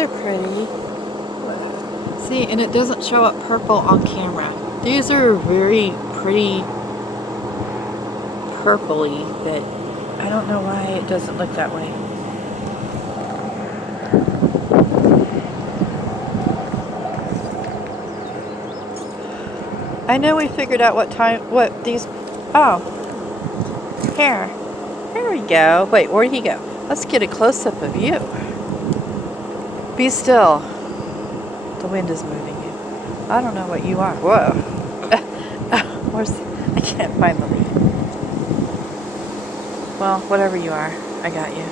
are pretty. See, and it doesn't show up purple on camera. These are very pretty purpley, but I don't know why it doesn't look that way. I know we figured out what these, oh, here we go. Wait, where'd he go? Let's get a close-up of you. Be still. The wind is moving you. I don't know what you are. Whoa. I can't find the leaf. Well, whatever you are, I got you.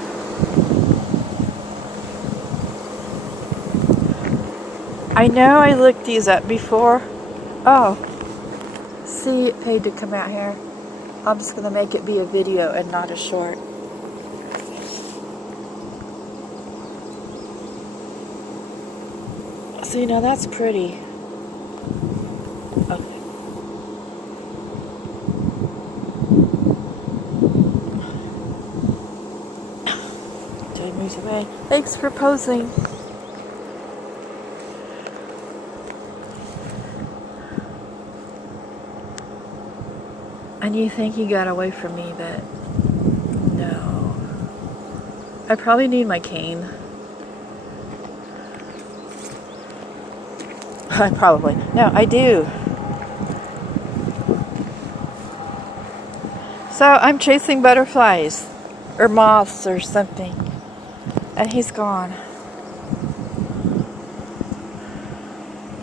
I know I looked these up before. Oh. See, it paid to come out here. I'm just going to make it be a video and not a short. See, now that's pretty. Okay. Jay moves away. Thanks for posing. And you think you got away from me, but no. I probably need my cane. No, I do. So I'm chasing butterflies or moths or something, and he's gone.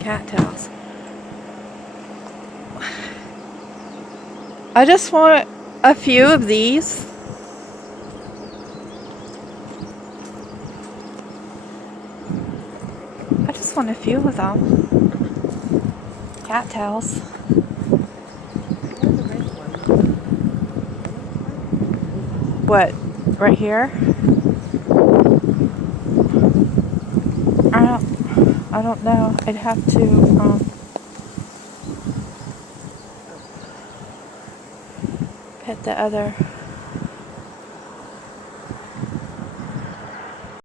Cattails. I just want a few of these. I just want a few of them. Cattails. What? Right here? I don't know. I'd have to pet the other